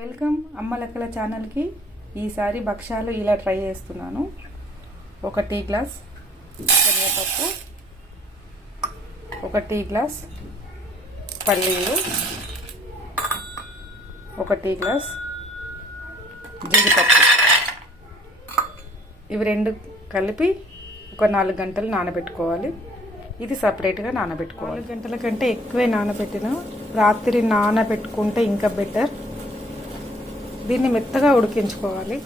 Welcome అమ్మ లెక్కల ఛానల్కి. ఈసారి భక్ష్యాలు ఇలా ట్రై చేస్తున్నాను. ఒక టీ గ్లాస్ శనగపప్పు, ఒక టీ గ్లాస్ పల్లీలు, ఒక టీ గ్లాస్ జీడిపప్పు, ఇవి రెండు కలిపి ఒక 4 గంటలు నానబెట్టుకోవాలి. ఇది సపరేట్గా నానబెట్టుకోవాలి. 4 గంటల కంటే ఎక్కువే నానబెట్టిన, రాత్రి నానబెట్టుకుంటే ఇంకా బెటర్. దీన్ని మెత్తగా ఉడికించుకోవాలి.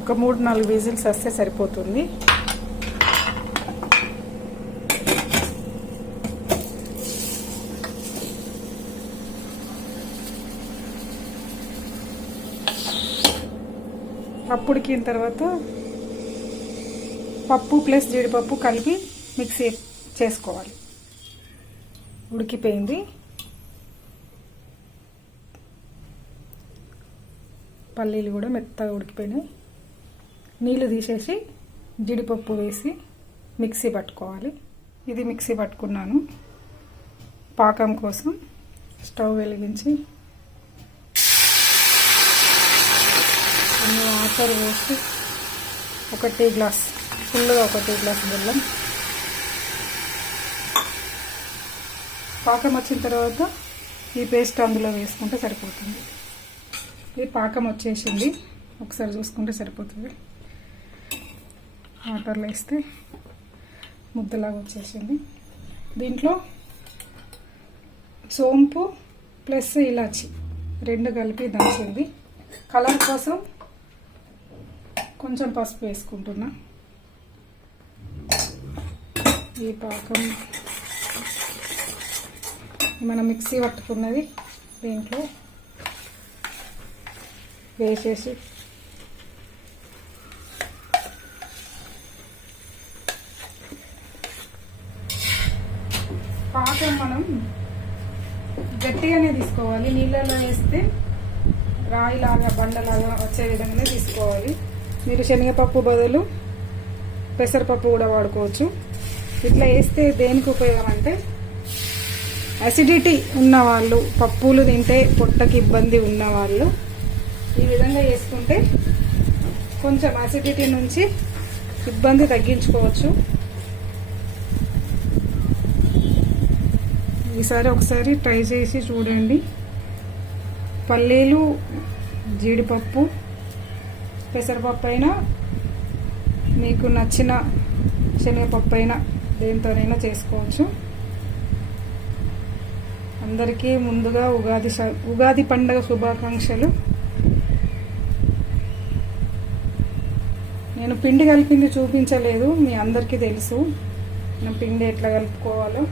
ఒక 3-4 విజిల్స్ వస్తే సరిపోతుంది. పప్పు ఉడికిన తర్వాత పప్పు ప్లస్ జీడిపప్పు కలిపి మిక్సీ చేసుకోవాలి. ఉడికిపోయింది. పల్లీలు కూడా మెత్తగా ఉడికిపోయినాయి. నీళ్ళు తీసేసి జీడిపప్పు వేసి మిక్సీ పట్టుకోవాలి. ఇది మిక్సీ పట్టుకున్నాను. పాకం కోసం స్టవ్ వెలిగించి కొన్ని వాటర్ వేసి ఒక టీ గ్లాస్ ఫుల్గా ఒక టీ గ్లాస్ బెల్లం. పాకం వచ్చిన తర్వాత ఈ పేస్ట్ అందులో వేసుకుంటే సరిపోతుంది. ఇది పాకం వచ్చేసింది, ఒకసారి చూసుకుంటే సరిపోతుంది. వాటర్లో వేస్తే ముద్దలాగా వచ్చేసింది. దీంట్లో సోంపు ప్లస్ ఇలాచి రెండు కలిపి దంచింది. కలర్ కోసం కొంచెం పసుపు వేసుకుంటున్నా. ఈ పాకం మనం మిక్సీ పట్టుకున్నది దీంట్లో వేసేసి పాకం మనం గట్టిగానే తీసుకోవాలి. నీళ్ళలో వేస్తే రాయిలాగా బండలాగా వచ్చే విధంగానే తీసుకోవాలి. మీరు శనగపప్పు బదులు పెసరపప్పు కూడా వాడుకోవచ్చు. ఇట్లా వేస్తే దేనికి ఉపయోగం అంటే, అసిడిటీ ఉన్నవాళ్ళు, పప్పులు తింటే పొట్టకి ఇబ్బంది ఉన్నవాళ్ళు ఈ విధంగా వేసుకుంటే కొంచెం అసిడిటీ నుంచి ఇబ్బంది తగ్గించుకోవచ్చు. ఈసారి ఒకసారి ట్రై చేసి చూడండి. పల్లీలు, జీడిపప్పు, పెసరపప్పు అయినా, మీకు నచ్చిన శనగపప్పు అయినా దేంతోనైనా చేసుకోవచ్చు. అందరికీ ముందుగా ఉగాది పండుగ శుభాకాంక్షలు. నేను పిండి కలిపింది చూపించలేదు, మీ అందరికీ తెలుసు మనం పిండి ఎట్లా కలుపుకోవాలో.